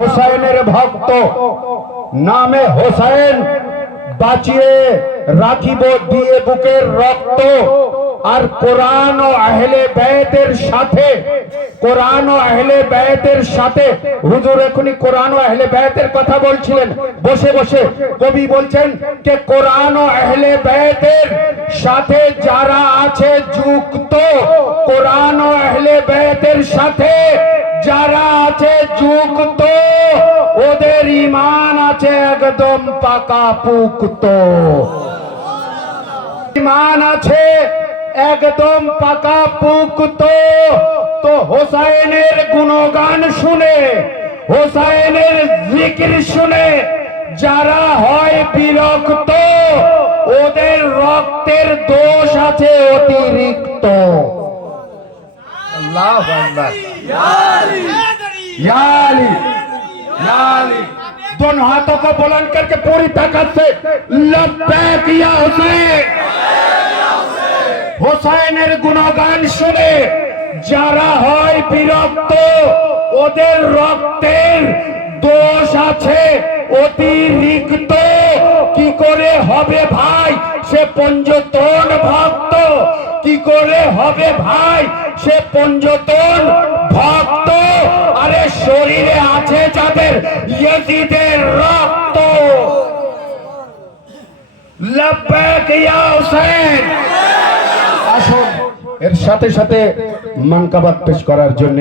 হুসাইনের ভক্ত নামে হোসেন বাঁচিয়ে রাখিব দিয়ে বুকের রক্ত। আর কোরআন ও আহলে বাইতের সাথে, কোরআন ও আহলে বাইতের সাথে, হুজুর এখনি কোরআন ও আহলে বাইতের কথা বলছিলেন বসে বসে। কবি বলছেন যে কোরআন ও আহলে বাইতের সাথে যারা আছে যুক্ত, কোরআন ও আহলে বাইতের সাথে যারা আছে যুক্ত, ওদের ঈমান আছে একদম পাকা পুক্ত। ঈমান আছে একদম পাকা পুক্ত। তো হোসাইনের গুণগান শুনে, হোসাইনের জিকির শুনে যারা হয় বিরক্ত, ওদের রক্তের দোষ আছে অতিরিক্ত। আল্লাহু আকবার। या अली, या अली। दोनों हाथों को बुलंद करके पूरी ताकत से लब्बैक या हुसैन। হুসাইনের গুণগান শুনে যারা হয় বিরক্ত, ওদের রক্তের দোষ আছে অতিরিক্ত। কি করে হবে ভাই সে পঞ্চতন ভক্ত? কি করে হবে ভাই সে পঞ্চতন ভক্ত? আরে শরীরে আছে যাদের ইয়াজিদের রক্ত। লব্বৈক ইয়া হুসাইন। আসুন এর সাথে সাথে মানকাবাত পেশ করার জন্য